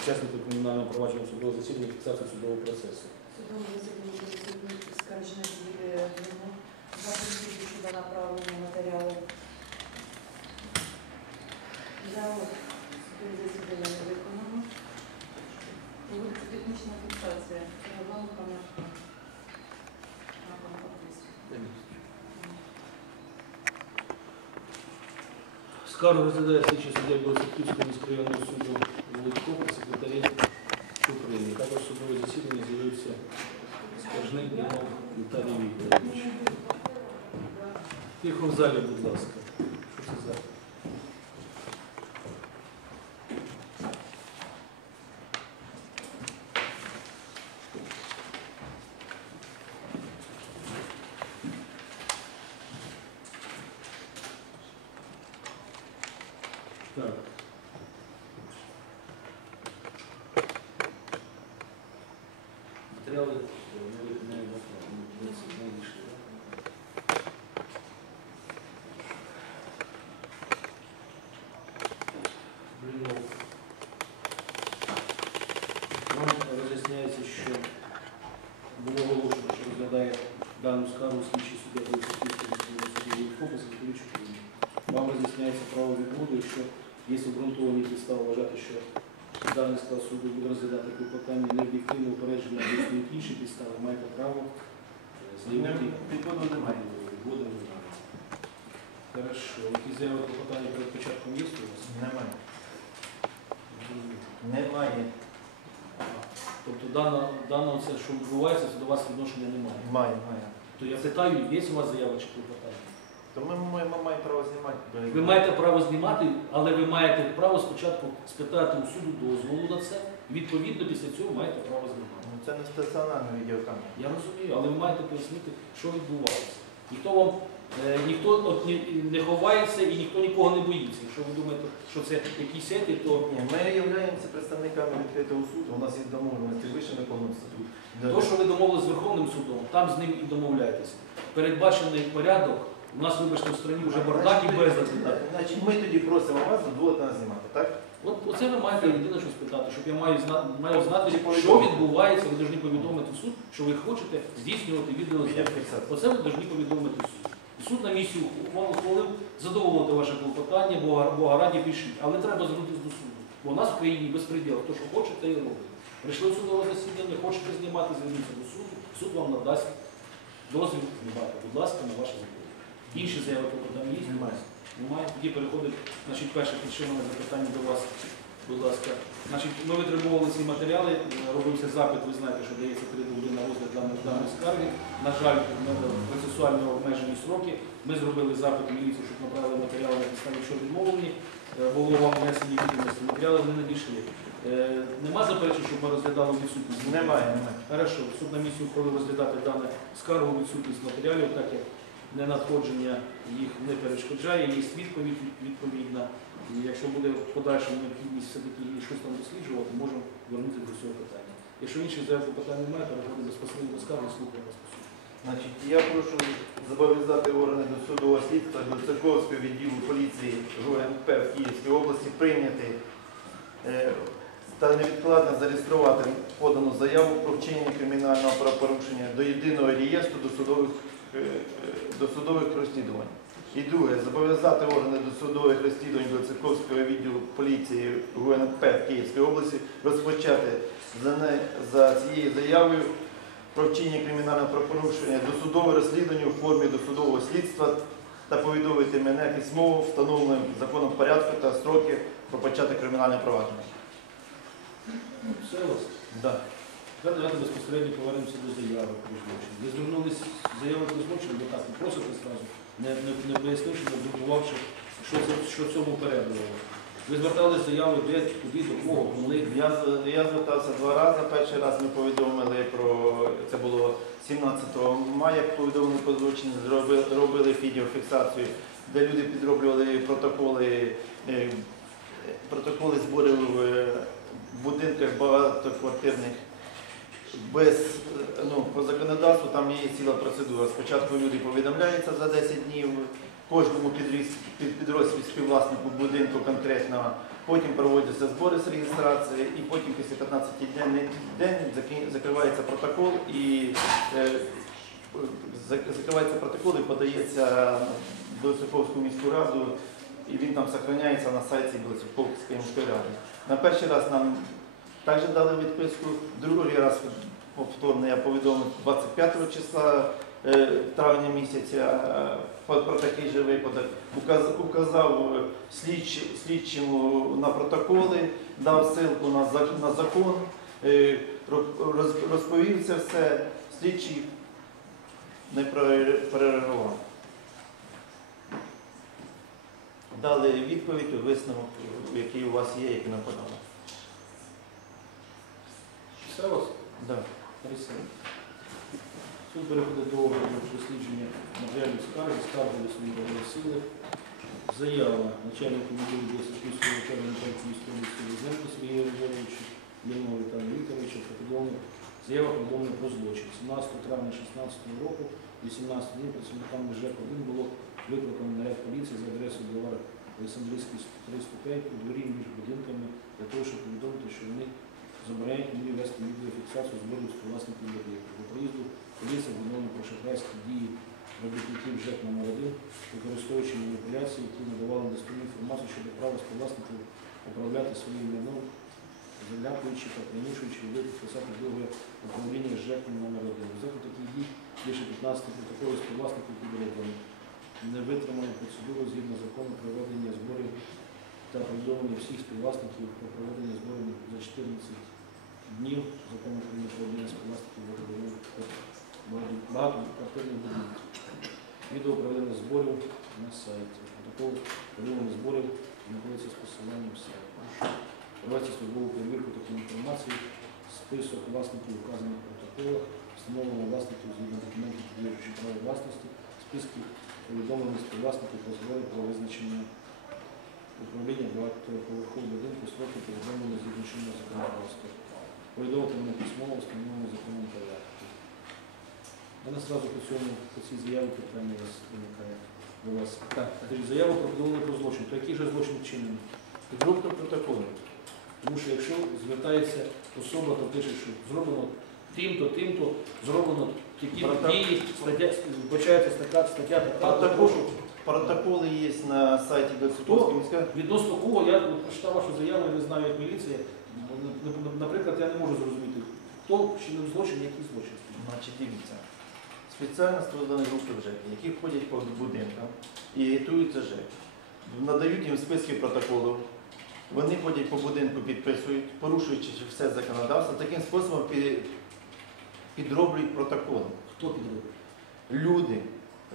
учасників кримінального провадження судового засідання фіксації судового процесу. Судове засідання буде судні скарження дії вину щодо направлення матеріалу. Судове засідання не виконано. Проводиться технічна фіксація. Головка на. Скаргу розглядає слідчий суддя Білоцерківського міськрайонного суду Володько при секретарі України. Також в судове засідання з'явився скаржник Дімов Віталій Вікторович. Тихо в залі, будь ласка. Матеріали е, не ви- не не- не- не вийшли, так? Блінов. Вам роз'ясняється, що було оголошено, що розглядає дану скаргу слідчий суддя Поліцейського суду Європи Сергійович України. Вам роз'ясняється право відводу, якщо є обґрунтовані підстави вважати, що даний склад суду буде розглядати клопотання необ'єктивно упередження або інші підстави, маєте право е, заявити Підводу немає. відводу немає. Хорошо. Які заяви клопотання перед початком є у вас? Немає. Немає. Тобто дана, дана це, що відбувається, це до вас відношення немає. Має, має. То я питаю, є у вас заява чи клопотання? То ми маємо, маємо право знімати. Ви маєте право знімати, але ви маєте право спочатку спитати у суду дозволу на це. Відповідно, після цього маєте право знімати. Ну, Це не стаціонарна відеокамера. Я розумію, але ви маєте пояснити, що відбувається. Ніхто вам е, ніхто от, ні- не ховається і ніхто нікого не боїться. Якщо ви думаєте, що це якісь ети, то Ні, ми являємося представниками відкритого суду. У нас є домовленості вище виконуємо статут. то, що ви домовились з Верховним судом, там з ним і домовляєтеся. Передбачений порядок. У нас, вибачте, в страні вже бардак і безлад. Значить, ми тоді просимо вас дозволити нас знімати, так? От оце ви маєте єдине, що спитати, щоб я маю зна- маю знати, що відбувається, ви повинні повідомити в суд, що ви хочете здійснювати відеозапис. Відеофіксація. Оце ви повинні повідомити в суд. І суд на місію ухвалу ухвалив задоволити ваше клопотання, Бога, раді пишіть. Але треба звернутися до суду. Бо у нас в країні безпреділ, хто що хоче, те і робить. Прийшли в судове засідання, хочете знімати, зверніться до суду, суд вам надасть дозвіл знімати. Будь ласка, на ваше запитання. Інші заяви клопотання є? Немає. Немає. Тоді переходить, значить, перше підшиване запитання до вас. Будь ласка. Значить, ми витребували ці матеріали, робився запит, ви знаєте, що дається три доби на розгляд даної, скарги. На жаль, процесуально обмежені сроки. Ми зробили запит міліцію, щоб направили матеріали на підставі, що відмовлені. Е, Було вам внесені відомості. Матеріали не надійшли. Е, Нема заперечень, щоб ми розглядали відсутність? Немає, немає. Хорошо, суд на вправив розглядати дане скаргу відсутність матеріалів, так як ненадходження їх не перешкоджає, є відповідь відповідна. І якщо буде подальша необхідність все-таки щось там досліджувати, можемо вернутися до цього питання. Якщо інших заяв питань немає, переходимо безпосередньо до скарги, слухаємо вас по. Значить, я прошу зобов'язати органи досудового слідства до Церковського відділу поліції ГУНП в Київській області прийняти е, та невідкладно зареєструвати подану заяву про вчинення кримінального правопорушення до єдиного реєстру досудових, е, е, досудових розслідувань. І друге, зобов'язати органи досудових розслідувань до Церковського відділу поліції ГУНП в Київській області розпочати за, не, за цією заявою про вчинення кримінального правопорушення досудове розслідування у формі досудового слідства та повідомити мене письмово встановленим законом порядку та строки про початок кримінального провадження. Все? Да. Давайте безпосередньо повернемося до заяви про злочин. Ви звернулись з заявою про злочин, бо так не просите зразу, не, не, не пояснивши, не обґрунтувавши, що, що цьому передувало. Ви звертались з заявою, де, куди, до кого, коли. Я, я звертався два рази. Перший раз ми повідомили про це було 17 мая, повідомили про злочин, зробили, робили відеофіксацію, де люди підроблювали протоколи, е, протоколи зборів в е, будинках багатоквартирних. Без е, ну, по законодавству там є ціла процедура. Спочатку люди повідомляються за 10 днів, кожному підрозділі співвласнику будинку конкретно потім проводяться збори з реєстрації, і потім після 15 днів день закривається протокол і е, закривається протокол і подається в Білоцерковську міську раду, і він там зберігається на сайті Білоцерковської міської ради. На перший раз нам також дали відписку, другий раз повторно я повідомив 25 числа е, травня місяця про, такий же випадок. Указ- указав е, слідч, слідчому на протоколи, дав ссылку на, закон, е, роз- розповів це все. Слідчий не пере- перереагував. Дали відповідь, висновок, який у вас є, який нам подали. Все вас? Переселення. Суд переходить до органу дослідження матеріалів скарги, скаржили свої оголосили. Заява начальнику відділу Білоцерківського начальника військової сили Зенко Сергія Григоровича, Єнова Віталія Вікторовича, заява повідомлення про злочин. 17 травня 2016 року, 18 днів працівниками ЖЕК-1 було викликано наряд поліції за адресою Бульвар Олександрійський 305 у дворі між будинками для того, щоб повідомити, що вони забороняють мені вести відеофіксацію зборів співвласників будинку. По приїзду поліція відомо про шахрайські дії робітників ЖЕК номер 1 використовуючи маніпуляції, які надавали достовірну інформацію щодо права співвласників управляти своїм майном, залякуючи та примушуючи людей підписати договір управління ЖЕК номер 1 Взяти таких дій більше 15 протоколів співвласників підроблено. Не витримали процедуру згідно закону про ведення зборів та повідомлення всіх співвласників про проведення зборів за 14 днів закону України про об'єднання співвласників багатоквартирних будинків. Відео проведення зборів на сайті. Протокол проведення зборів знаходиться з посиланням сайт. Провести службову перевірку такої інформації, список власників вказаних в протоколах, встановлення власників згідно документів, право власності, списки повідомлення співвласників про збори про визначення управління багатоповерхового будинку, строки повідомлення згідно чинного законодавства. Повідомити мене письмово, встановлено законом порядку. У мене одразу по цьому, по цій заяві питання вас виникає до вас. Так. Заяву про повідомлення про злочин. То який же злочин вчинений? Підробка протоколів. Тому що якщо звертається особа, то пише, що зроблено тим-то, тим-то, зроблено такі Проток- дії, стаття, вбачається стаття, стаття така, Протокол. Протоколи є на сайті Білоцерковської міської. Відносно кого, я от прочитав вашу заяву, я не знаю, як міліція. Наприклад, я не можу зрозуміти, хто вчинив злочин, який злочин. Значить, дивіться. Спеціально створені групи ЖЕК, які ходять по будинкам і агітуються ЖЕК. Надають їм списки протоколів. Вони ходять по будинку, підписують, порушуючи все законодавство, таким способом підроблюють протоколи. Хто підробив? Люди.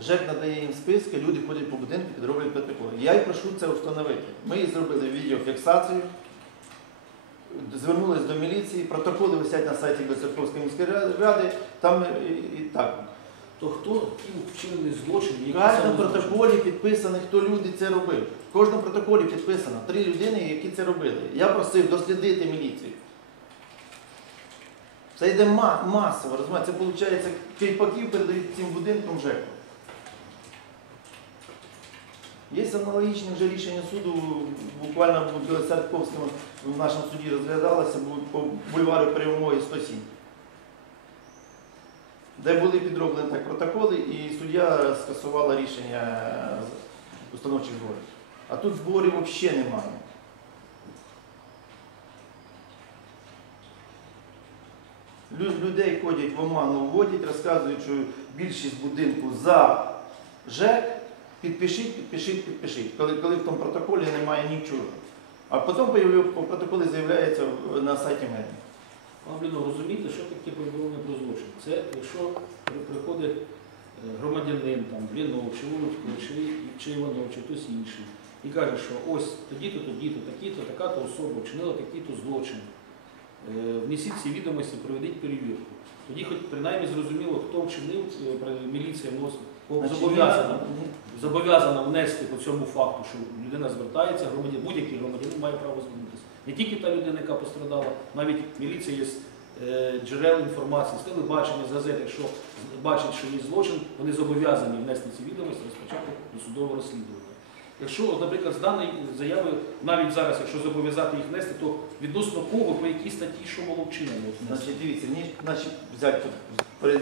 ЖЕК надає їм списки, люди ходять по будинку, підроблюють протоколи. Я й прошу це встановити. Ми зробили відеофіксацію, звернулись до міліції, протоколи висять на сайті Білоцерковської міської ради, там і, і так. То хто ким вчинений злочин, В кожному протоколі підписано, хто люди це робив. В кожному протоколі підписано три людини, які це робили. Я просив дослідити міліцію. Це йде масово, розумієте? Це виходить, кріпаків передають цим будинкам ЖЕКу. Є аналогічне вже рішення суду, буквально в Білоцерковському в нашому суді розглядалося по бульвару Перемоги 107. Де були підроблені так протоколи, і суддя скасувала рішення установчих зборів. А тут зборів взагалі немає. Людей ходять в оману, вводять, розказують, що більшість будинку за ЖЕК, підпишіть, підпишіть, підпишіть, коли, коли в тому протоколі немає нічого. А потім по протоколі з'являється на сайті. Вам блін, розумієте, що таке повідомлення про злочин? Це якщо приходить е, громадянин, там, Блінов, чи Володько, чи, чи Іванов, чи хтось інший, і каже, що ось тоді-то, тоді-то, такі-то, така-то особа вчинила такий-то злочин. Е, Внесіть ці відомості, проведіть перевірку. Тоді хоч принаймні зрозуміло, хто вчинив, е, міліція вносить, Значить, зобов'язана. зобов'язана внести по цьому факту, що людина звертається, громадян, будь-який громадянин має право звернутися. Не тільки та людина, яка пострадала, навіть міліція є е, джерел інформації, з телебачення, з газет, якщо бачать, що є злочин, вони зобов'язані внести ці відомості, розпочати досудове розслідування. Якщо, от, наприклад, з даної заяви, навіть зараз, якщо зобов'язати їх нести, то відносно кого, по якій статті, що було вчинено? Значить, дивіться, значить, взяти,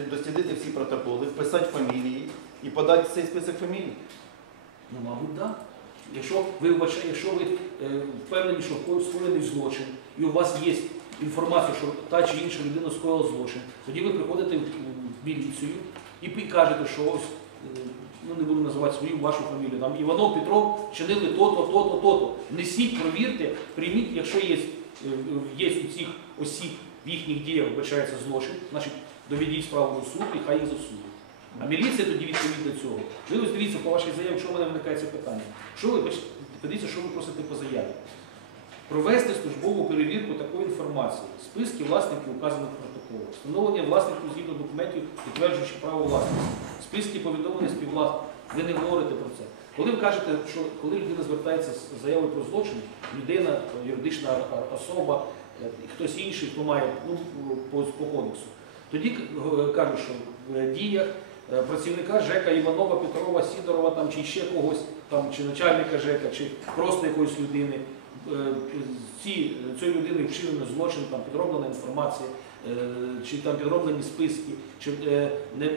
дослідити всі протоколи, вписати фамілії і подати цей список фамілій. Ну, мабуть, так. Якщо ви вбачаєте, якщо ви впевнені, що скоєний злочин, і у вас є інформація, що та чи інша людина скоїла злочин, тоді ви приходите в міліцію і кажете, що ось, е, ну не буду називати свою вашу фамілію, там Іванов Петров чинили то-то, то-то, то-то. Несіть, провірте, прийміть, якщо є, е, є у цих осіб в їхніх діях вбачається злочин, значить доведіть справу до суду і хай їх засудять. А міліція тоді відповідно цього. Ви ось дивіться по вашій заяві, що в мене виникає це питання. Що ви бачите, подивіться, що ви просите по заяві? Провести службову перевірку такої інформації, списки власників указаних протоколів, встановлення власників згідно документів, підтверджуючи право власності, списки повідомлення співвласників. Ви не говорите про це. Коли ви кажете, що коли людина звертається з заявою про злочин, людина, юридична особа, е, хтось інший, хто має ну, по, по кодексу, тоді кажуть, що в діях працівника ЖЕКа Іванова, Петрова, Сідорова там, чи ще когось, там, чи начальника ЖЕКа, чи просто якоїсь людини, е, ці, цієї людини вчинено злочин, там, підроблена інформація, е, чи там підроблені списки, чи е, не,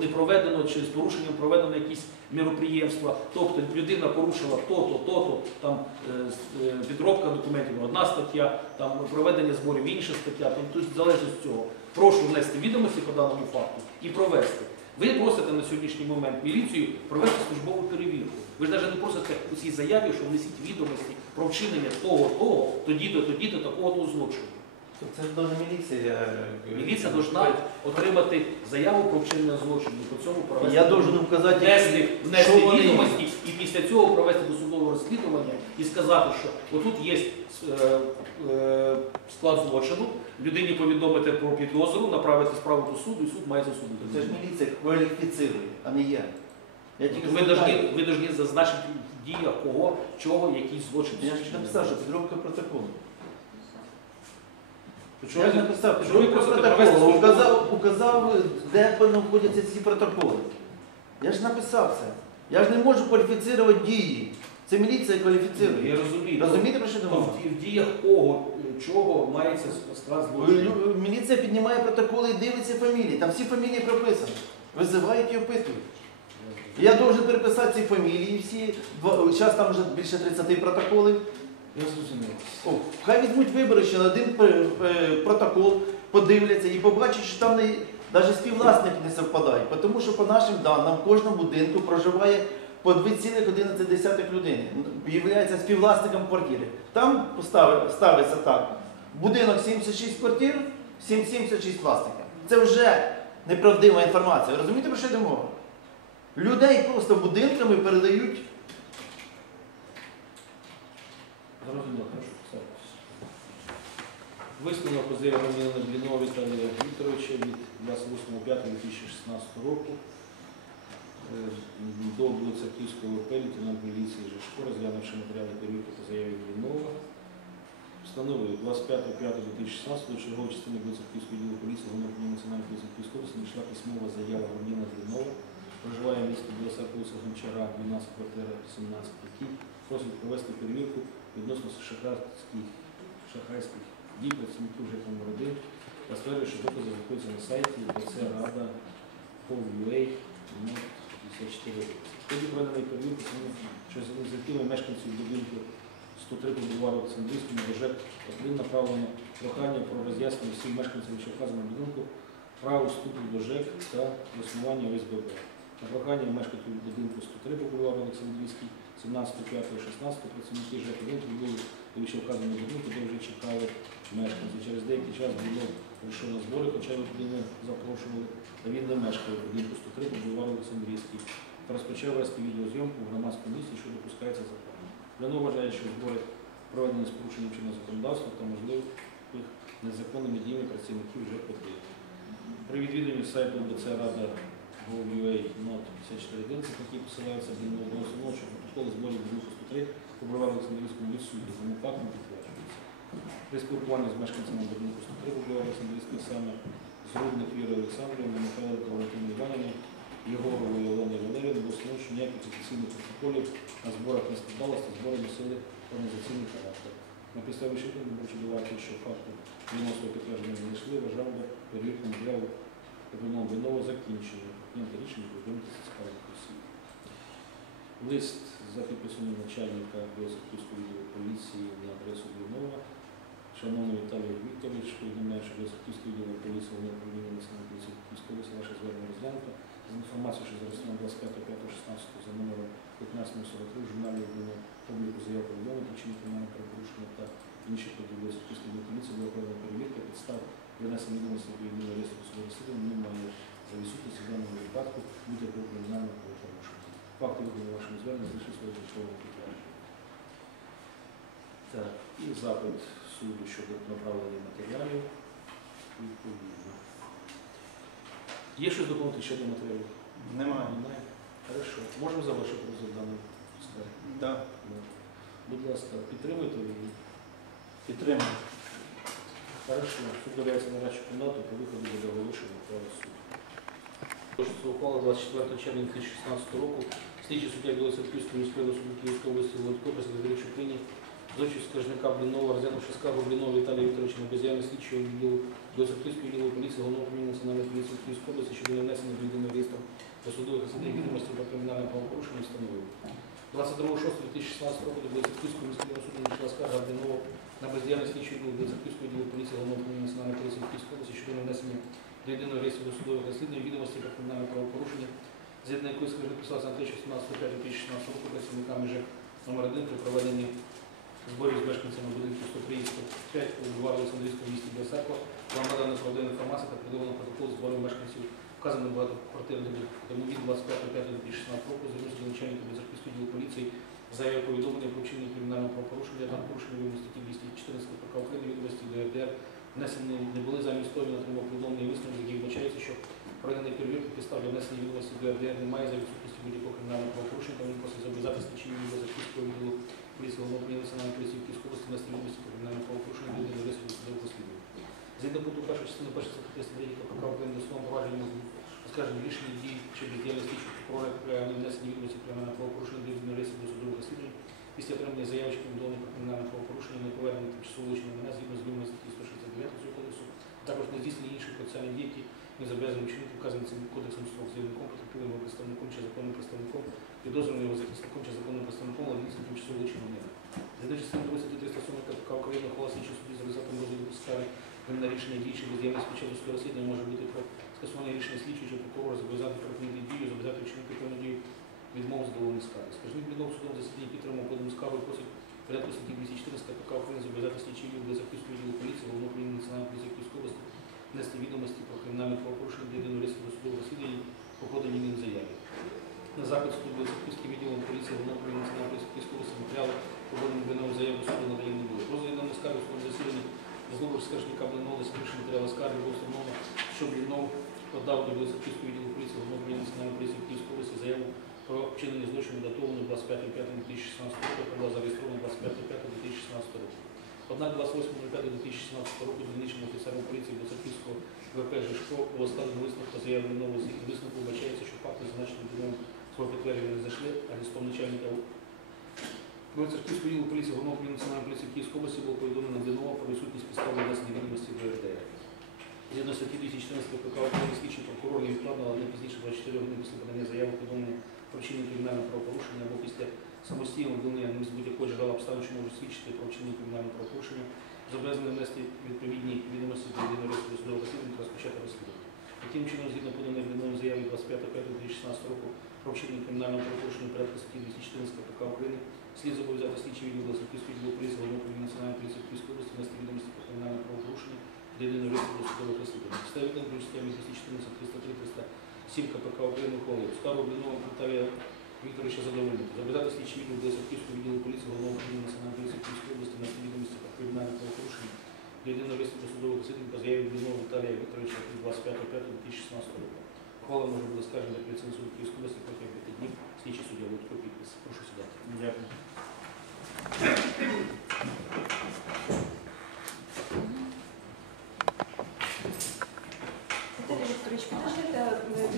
не проведено, чи з порушенням проведено якісь міроприємства. Тобто людина порушила то-то, то-то, там е, е, підробка документів одна стаття, там проведення зборів інша стаття, тут залежно з цього. Прошу внести відомості по даному факту і провести. Ви просите на сьогоднішній момент міліцію провести службову перевірку. Ви ж навіть не просите у цій заяві, що внесіть відомості про вчинення того, того, тоді-то, тоді-то, такого-то злочину. То Це ж не міліція. е, Міліція повинна отримати заяву про вчинення злочину по цьому провести. Я должен вказати, внести, внести що вони- відомості і після цього провести досудове розслідування і сказати, що отут є е, е, склад злочину, людині повідомити про підозру, направити справу до суду, і суд має Це ж засудити. міліція кваліфіцирує, а не я. Я тільки Ви звертаю. повинні ви зазначити в діях кого, чого, який злочин. Я ж написав, що підробка протоколу. Чого Я ви- написав, чого ви просите провести Указав, указав, де знаходяться ці протоколи. Я ж написав це. Я ж не можу кваліфіцирувати дії. Це міліція кваліфіцирує. Я розумію. Розумієте, про що То думаю? в ді- в діях кого, чого мається склад злочину? Міліція піднімає протоколи і дивиться фамілії. Там всі фамілії прописані. Визивають і опитують. Я должен переписати ці фамілії всі. Зараз там вже більше 30 протоколів. Я хай візьмуть вибори ще на один е, е, протокол, подивляться і побачать, що там навіть співвласники не совпадають. Тому що по нашим даним в кожному будинку проживає по 2,11 людини. Являється співвласником квартири. Там ставиться так. Будинок 76 квартир, 76 власників. Це вже неправдива інформація. Розумієте, про що йде мова? Людей просто будинками передають Зрозуміло, прошу все. Висновок по заяві громадянина Блінова Віталія Вікторовича від 28.05.2016 року Е, до Білоцерківського ВП лейтенант міліції Жешко, розглянувши матеріали перевірки по заяві Блінова, встановив 25.05.2016 до чергової частини Білоцерківського відділу поліції Головного національної поліції Київської області надійшла письмова заява громадянина Блінова, проживає в місті вулиця Гончара, 12, квартира 17, який просить провести перевірку відносно шахрайських дій працівників 1 та стверджує, що докази знаходяться на сайті БЦ Рада 54. В ході проведеної що з ініціативи мешканців будинку 103 по бульвару Олександрівському ЖЕК 1 направлено прохання про роз'яснення всім мешканцям вказаного будинку право вступу до ЖЕК та існування ОСББ. На прохання мешканців будинку 103 по бульвару Олександрівський 17, 5, 16 працівники ЖЕК 1 тому що вказані будинок вже чекали мешканці. Через деякий час було прийшов на збори, хоча ми туди не запрошували, та він не мешкав в будинку 103, побудували Олександрійський. Та розпочав вести відеозйомку в громадському місці, що допускається законом. Рено вважає, що збори проведені з порушенням чинного законодавства та можливих незаконними діями працівників вже потрібно. При відвіданні сайту БЦ Рада GoUA Not 541, який посилається в до нового що протокол зборів 103 побрала в Олександрівському лісу, документально підтверджується. При спілкуванні з мешканцями будинку 103 побрала Олександрівської саме з Рудних Віри Олександрівни, Михайло Валентини Іванівни, Єгорової Олени Валеріївни, бо встановлено, що ніяких офіційних протоколів на зборах не складалося, та збори носили організаційний характер. На після підставі щитку почудувати, що факту відносного підтвердження не знайшли, вважав би перевірку матеріалу обвинного закінчення. Прийнято рішення повідомити з цікавих. Лист за підписом начальника Білоцерківського відділу поліції на адресу Блінова. Шановний Віталій Вікторович, повідомляю, що Білоцерківський відділ поліції головного управління національної поліції Київської ваше звернення розглянуто. За інформацією, що зареєстровано 25.05.16 за номером 1543 в журналі обміну обліку заяв повідомлень, причини кримінального правопорушення та інших подій Білоцерківської відділу поліції була проведена перевірка підстав винесення відомості до єдиного реєстру судового розслідування немає за відсутності в даному випадку будь-якого кримінального правопорушення. Факти виконані вашому зверненні знайшли своє додаткове підтвердження. Так, і запит суду щодо направлення матеріалів. Відповідно. Є щось доповнити щодо матеріалів? Немає. Немає? Хорошо. Можемо завершити розгляд даної скарги? Да. Ну, Будь ласка, підтримуйте її. Підтримую. Хорошо. Суд додається на радшу кімнату по виходу буде оголошено право суду. Що ухвала 24 червня 2016 року слідчий суддя Білоцерківської міської суду Київської області Володько секретарі Чупині з очі скаржника Блінова, розглянувши скаргу Блінова Віталія Вікторовича на бездіяльність слідчого відділу Білоцерківського відділу поліції Головного управління Національної поліції Київської області щодо нанесення до єдиного реєстру досудових розслідувань відомості про кримінальне правопорушення встановив. 22.06.2016 року до Білоцерківського міського суду надійшла скарга Блінова на бездіяльність слідчого відділу Білоцерківського відділу поліції Головного управління Національної поліції Київської області щодо нанесення до єдиного реєстру досудових розслідувань відомості про кримінальне правопорушення, згідно якої скаржник писалася на 3.17.5.2016 року працівниками ЖЕК номер 1 при проведенні зборів з мешканцями будинку 135 у бульвару Олександрійського місті Білосерква була надана правдива інформація та приділено протокол зборів мешканців. Вказаних багатоквартирних тому від 25.05.2016 року звернувся до начальника Білоцерківського відділу поліції заявив повідомлення про вчинення кримінального правопорушення там порушення вимог статті 214 ПК України відомості до РДР внесені не були замість того, він отримав повідомлення і висновок, який вбачається, що проведений перевірки підстав для внесення відомості до РДР немає за відсутності будь-якого кримінального правопорушення, тому просить зобов'язати слідчі відділу Заківського відділу поліції головного управління національної поліції в Київській області внести відомості про кримінальне правопорушення до єдиного реєстру досудового розслідування. Згідно пункту першої частини першої статті 309 КПК України до судового провадження оскарження рішення дій чи бездіяльність слідчого прокурора при внесенні відомості про кримінальне правопорушення до єдиного реєстру досудового розслідування після отримання заявочки повідомлення про кримінальне правопорушення не повернення тимчасово мене згідно з вимогами статті 169 цього кодексу, також не здійснення інших процесуальних дій, які не зобов'язані вчинити вказані цим кодексом строк заявником, потерпілим його представником чи законним представником, підозрюваним його захисником чи законним представником, але дійсно тимчасово мене. Згідно частини 2 статті 340 КПК України ухвала слідчого судді за результатом розгляду скарги на рішення дій чи бездіяльність під час досудового розслідування може бути про скасування рішення слідчого чи прокурора зобов'язати припинити дію, зобов'язати вчинити певну дію відмову задоволеної скарги. Скажімо, відмов судового засідання підтримав подану скаргу і просить порядку статті 214 КПК України зобов'язати слідчий відділ Заківського відділу поліції, головного управління національної поліції Київської області внести відомості про кримінальне правопорушення до єдиного реєстру досудового розслідування по поданій ним заяві. На запит суду Заківським відділом поліції головного управління національної поліції Київської області матеріали подані винову заяву суду надаємо не було. Розгляд даної скарги в судовому засіданні знову скаржника Блинова свідчення матеріали скарги було встановлено, що Блинов подав до Білоцерківського відділу поліції головного управління національної поліції Київської області заяву про вчинення злочину датованого 25.05.2016 року, яка була зареєстрована 25.05.2016 року. Однак 28.05.2016 року дільничним офіцером поліції Білоцерківського ВП Жишко було складено висновку та заяву нового з висновку вбачається, що факти ділом свого підтвердження не зайшли, а листом начальника Білоцерківського відділу поліції головного управління національної поліції Київської області було повідомлено Блинова про відсутність підстав внесення відомості до РДР. Згідно статті 214 КПК України прокурор невідкладно, але не пізніше 24 години після подання заяви повідомлення про кримінального правопорушення або після самостійного ним з будь-якого джерела обставин, що можуть свідчити про вчинення кримінального правопорушення, зобов'язаний внести відповідні відомості до єдиного реєстру досудового розслідування та розпочати розслідування. Таким чином, згідно поданої Блинової заяви 25.05.2016 року про вчинення кримінального правопорушення порядку статті 214 КПК України, слід зобов'язати слідчі відділу Заківського відділу поліції головного національної поліції Київської області внести відомості про кримінальне правопорушення до єдиного реєстру розслідувань. Підставі відомості статтями 214, 303, 307 КПК України ухвалив. Скаргу Блинова Віталія Вікторовича задовольнити. Зобов'язати слідчі відділ до Заківського відділу поліції головного управління національної поліції Київської області внести відомості про кримінальне правопорушення до єдиного реєстру досудових розслідувань по заяві Блинова Віталія Вікторовича від 25.05.2016 року. Ухвала може бути скажена до апеляційного Київської області протягом 5 днів. Слідчий суддя Лутко підпис. Прошу сідати. Дякую.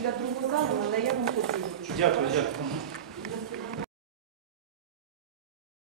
Для другого залу, але я вам вручу. Дякую, дякую.